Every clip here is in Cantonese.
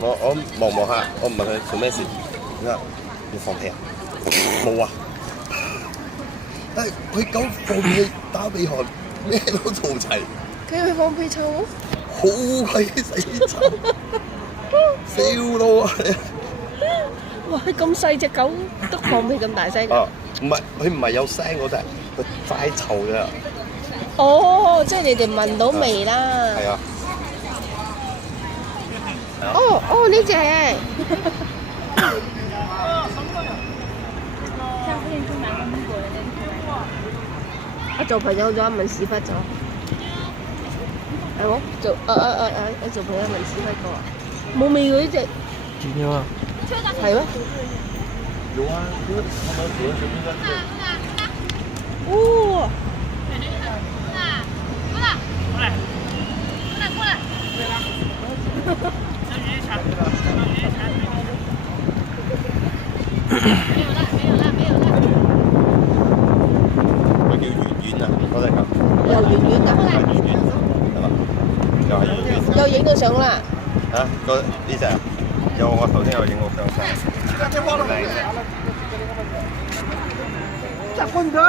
我望下，我唔問佢做咩事，佢話要放屁啊？冇啊！佢狗放屁打鼻鼾，咩都做齊，佢去放屁臭，好鬼死臭，笑到啊！哇！咁細隻狗都放屁咁大聲。啊，佢唔係有聲嗰隻，佢齋臭啫。哦，即係你哋聞到味啦。係啊。哦，呢隻。我做朋友咗問屎忽咗，係冇做我做朋友問屎忽過啊，冇味喎呢隻。有啊。係咩？有啊，他們主人隨便在這。哦。佢叫圓圓啊，嗰隻狗。又圓圓啊！圓圓係嘛？又係圓圓。又影到相啦！啊，呢隻啊，我頭先有影過相。再混的，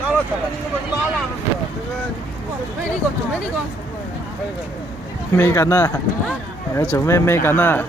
拉了怎么你怎么拉了？这个。做咩呢個？咩緊啊？有做咩緊啊？